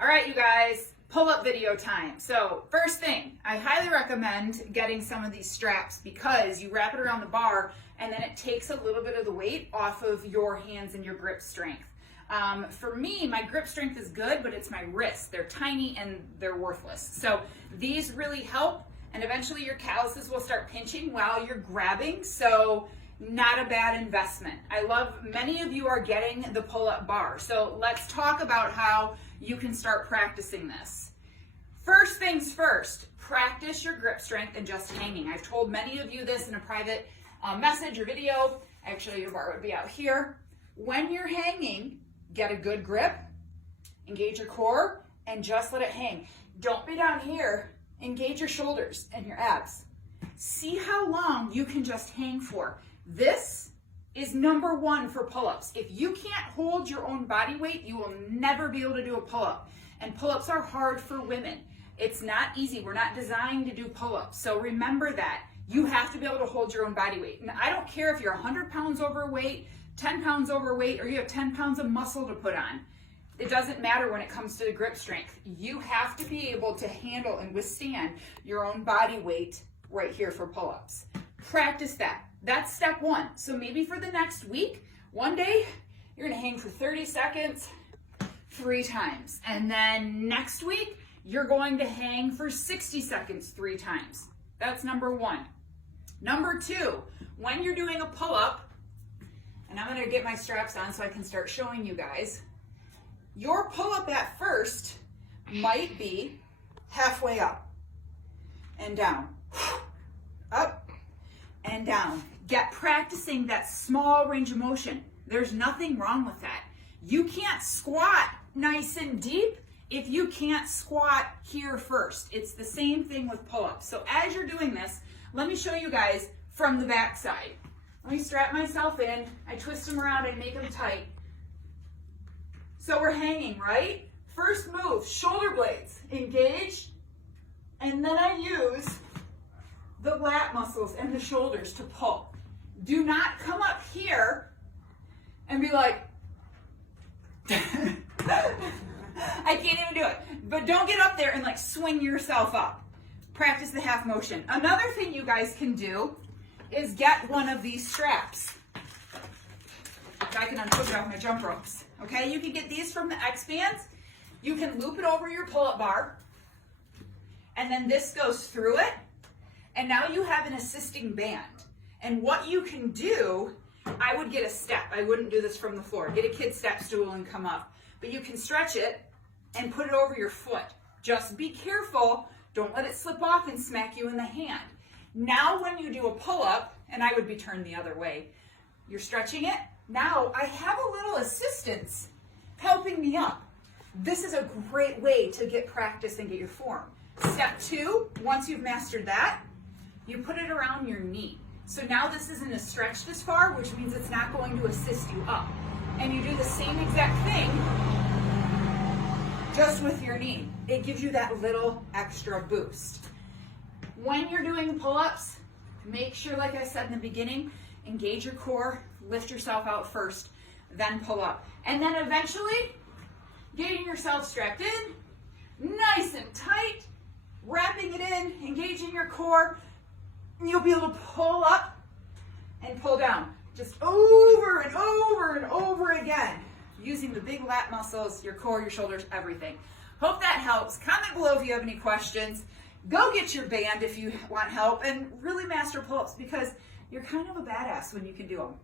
All right, you guys, pull-up video time. So first thing, I highly recommend getting some of these straps because you wrap it around the bar and then it takes a little bit of the weight off of your hands and your grip strength. For me, my grip strength is good, but it's my wrists. They're tiny and they're worthless. So these really help, and eventually your calluses will start pinching while you're grabbing, so not a bad investment. I love, many of you are getting the pull-up bar. So let's talk about how you can start practicing this. First things first, practice your grip strength and just hanging. I've told many of you this in a private message or video. Actually, your bar would be out here. When you're hanging, get a good grip, engage your core, and just let it hang. Don't be down here. Engage your shoulders and your abs. See how long you can just hang for. This is number one for pull-ups. If you can't hold your own body weight, you will never be able to do a pull-up. And pull-ups are hard for women. It's not easy. We're not designed to do pull-ups. So remember that. You have to be able to hold your own body weight. And I don't care if you're 100 pounds overweight, 10 pounds overweight, or you have 10 pounds of muscle to put on. It doesn't matter when it comes to the grip strength. You have to be able to handle and withstand your own body weight right here for pull-ups. Practice that. That's step one. So maybe for the next week, one day, you're gonna hang for 30 seconds 3 times. And then next week, you're going to hang for 60 seconds 3 times. That's number one. Number two, when you're doing a pull-up, and I'm gonna get my straps on so I can start showing you guys, your pull-up at first might be halfway up and down, up and down. Get practicing that small range of motion. There's nothing wrong with that. You can't squat nice and deep if you can't squat here first. It's the same thing with pull-ups. So as you're doing this, let me show you guys from the back side. Let me strap myself in. I twist them around and make them tight. So we're hanging, right? First move, shoulder blades, engage, and then I use the lat muscles and the shoulders to pull. Do not come up here and be like, I can't even do it. But don't get up there and like swing yourself up. Practice the half motion. Another thing you guys can do is get one of these straps. I can unhook it off my jump ropes. Okay, you can get these from the X bands. You can loop it over your pull-up bar, and then this goes through it, and now you have an assisting band. And what you can do, I would get a step. I wouldn't do this from the floor. Get a kid step stool and come up. But you can stretch it and put it over your foot. Just be careful. Don't let it slip off and smack you in the hand. Now when you do a pull-up, and I would be turned the other way, you're stretching it. Now I have a little assistance helping me up. This is a great way to get practice and get your form. Step two, once you've mastered that, you put it around your knee. So now this isn't a stretch this far, which means it's not going to assist you up. And you do the same exact thing, just with your knee. It gives you that little extra boost. When you're doing pull-ups, make sure, like I said in the beginning, engage your core, lift yourself out first, then pull up. And then eventually, getting yourself strapped in, nice and tight, wrapping it in, engaging your core, and you'll be able to pull up and pull down. Just over and over and over again, using the big lat muscles, your core, your shoulders, everything. Hope that helps. Comment below if you have any questions. Go get your band if you want help, and really master pull-ups because you're kind of a badass when you can do them.